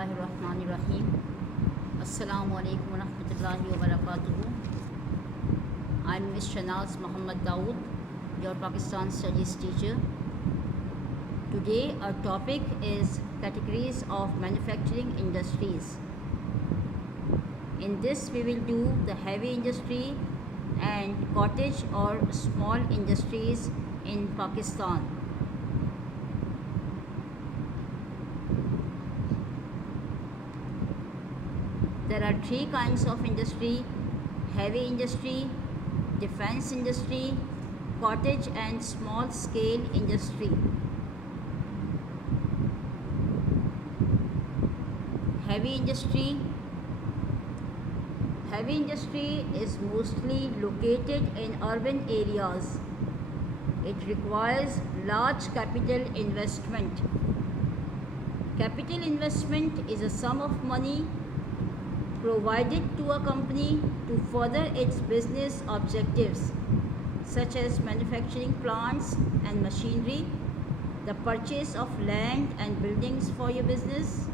Bismillahirrahmanirrahim. Assalamu alaikum wa rahmatullahi wa barakatuhu. I'm Ms. Shanaz Muhammad Dawood, your Pakistan Studies teacher. Today our topic is categories of manufacturing industries. In this we will do the heavy industry and cottage or small industries in Pakistan. There are three kinds of industry: heavy industry, defense industry, cottage and small scale industry. Heavy industry. Heavy industry is mostly located in urban areas. It requires large capital investment. Capital investment is a sum of money provided to a company to further its business objectives, such as manufacturing plants and machinery, the purchase of land and buildings for your business,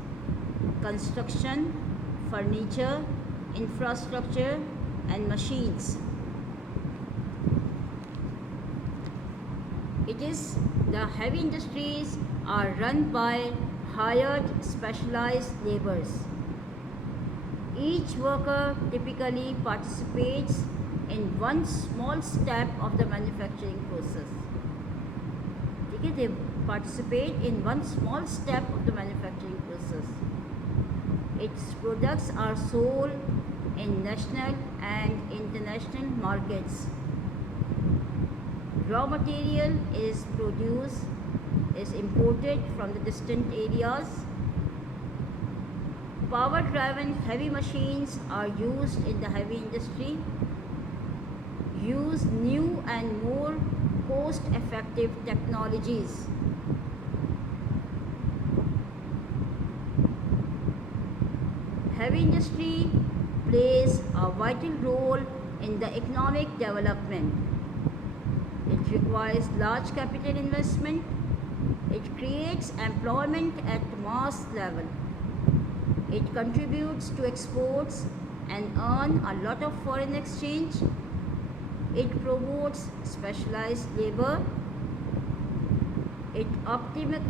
construction, furniture, infrastructure, and machines. The heavy industries are run by hired specialized laborers. Each worker typically participates in one small step of the manufacturing process. They participate in one small step of the manufacturing process. Its products are sold in national and international markets. Raw material is imported from the distant areas. Power-driven heavy machines are used in the heavy industry. Use new and more cost-effective technologies. Heavy industry plays a vital role in the economic development. It requires large capital investment. It creates employment at mass level. It contributes to exports and earn a lot of foreign exchange. It promotes specialized labor. It optimal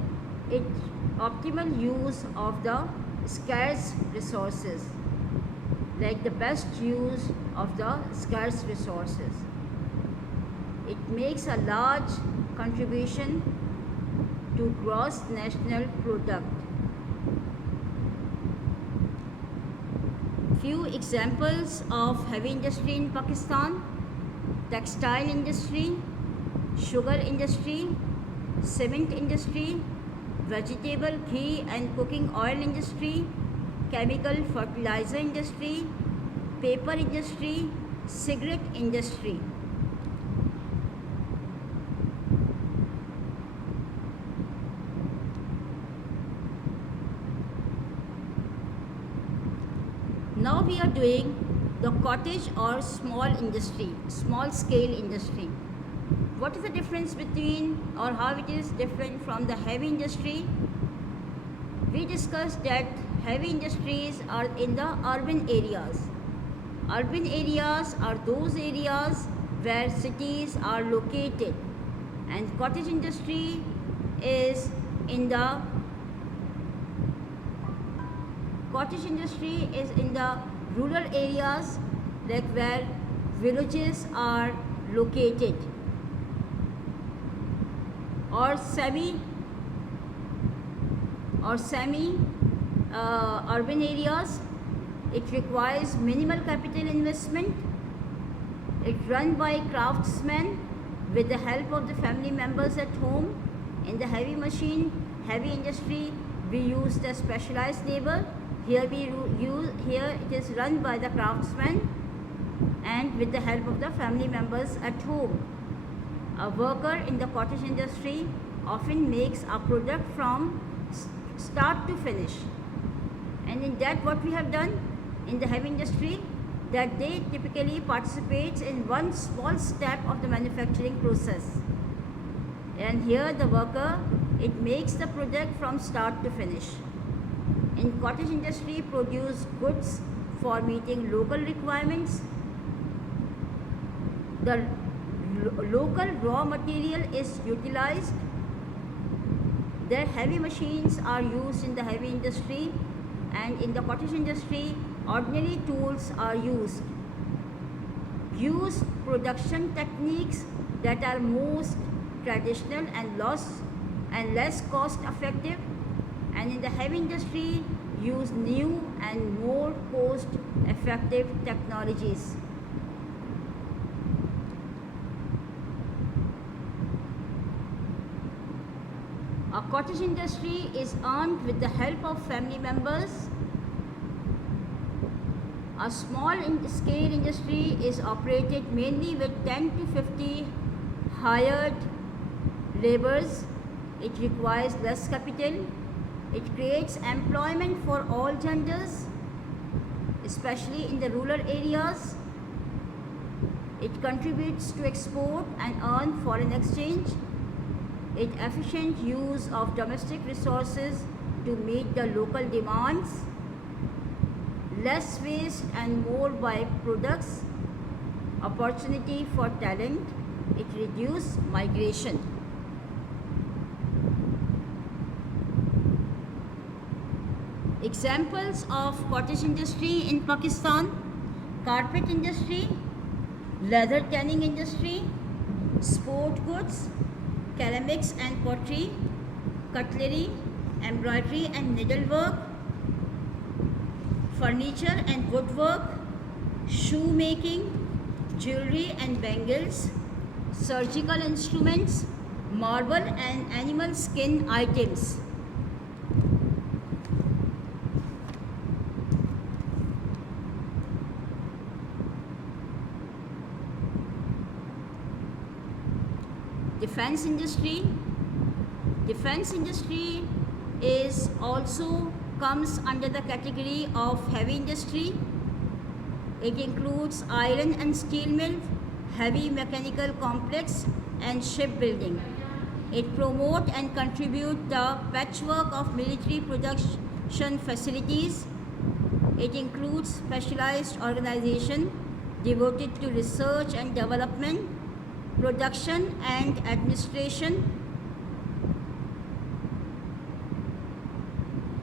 use of the scarce resources, like the best use of the scarce resources. It makes a large contribution to gross national product. Few examples of heavy industry in Pakistan: textile industry, sugar industry, cement industry, vegetable, ghee and cooking oil industry, chemical fertilizer industry, paper industry, cigarette industry. Now we are doing the cottage or small industry, small scale industry. What is the difference between, or how it is different from the heavy industry? We discussed that heavy industries are in the urban areas. Urban areas are those areas where cities are located, and cottage industry is in the rural areas, like where villages are located, or semi urban areas. It requires minimal capital investment. It's run by craftsmen with the help of the family members at home. In the heavy industry, we use the specialized labor. Here it is run by the craftsmen and with the help of the family members at home. A worker in the cottage industry often makes a product from start to finish. And in that, what we have done in the heavy industry, that they typically participates in one small step of the manufacturing process. And here the worker, it makes the product from start to finish. In cottage industry, produce goods for meeting local requirements. The local raw material is utilized. Their heavy machines are used in the heavy industry, and in the cottage industry, ordinary tools are used. Use production techniques that are most traditional and less cost effective, and in the heavy industry, use new and more cost effective technologies. A cottage industry is earned with the help of family members. A small scale industry is operated mainly with 10 to 50 hired laborers. It requires less capital. It creates employment for all genders, especially in the rural areas. It contributes to export and earn foreign exchange. It efficient use of domestic resources to meet the local demands. Less waste and more byproducts. Opportunity for talent. It reduces migration. Examples of cottage industry in Pakistan: carpet industry, leather tanning industry, sport goods, ceramics and pottery, cutlery, embroidery and needlework, furniture and woodwork, shoemaking, jewelry and bangles, surgical instruments, marble and animal skin items. Defense industry. Defense industry is also comes under the category of heavy industry. It includes iron and steel mill, heavy mechanical complex, and shipbuilding. It promotes and contributes the patchwork of military production facilities. It includes specialized organization devoted to research and development, production and administration,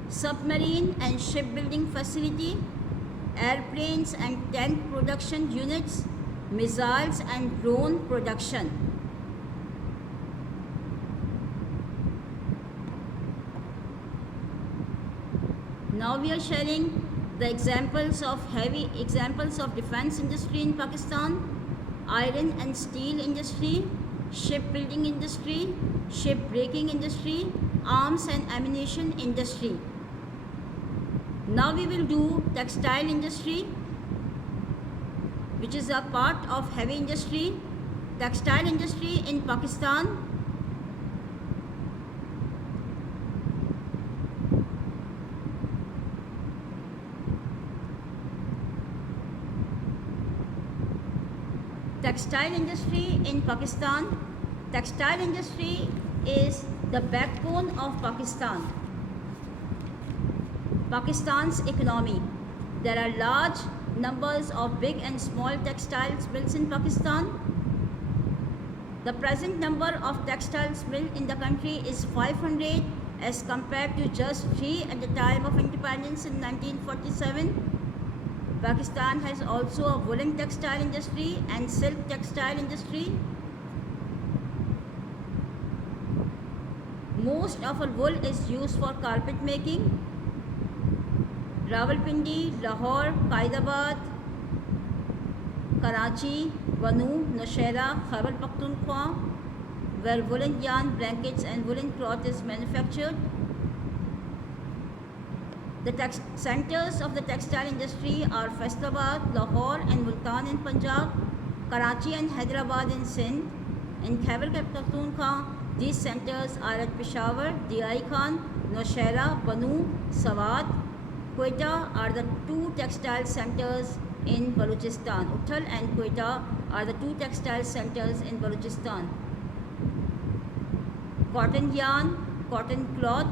submarine and shipbuilding facility, airplanes and tank production units, missiles and drone production. Now we are sharing the examples of defense industry in Pakistan: iron and steel industry, shipbuilding industry, shipbreaking industry, arms and ammunition industry. Now we will do textile industry, which is a part of heavy industry. Textile industry in Pakistan. Textile industry in Pakistan. Textile industry is the backbone of Pakistan. Pakistan's economy. There are large numbers of big and small textiles mills in Pakistan. The present number of textiles mills in the country is 500 as compared to just 3 at the time of independence in 1947. Pakistan has also a woolen textile industry and silk textile industry. Most of our wool is used for carpet making. Rawalpindi, Lahore, Qaidabad, Karachi, Banu, Nowshera, Khyber Pakhtunkhwa, where woolen yarn, blankets and woolen cloth is manufactured. The centers of the textile industry are Faisalabad, Lahore and Multan in Punjab, Karachi and Hyderabad in Sindh. In Khyber Pakhtunkhwa, these centers are at Peshawar, Diyai Khan, Nowshera, Banu, Swat. Quetta are the two textile centers in Balochistan. Uthal and Quetta are the two textile centers in Balochistan. Cotton yarn, cotton cloth,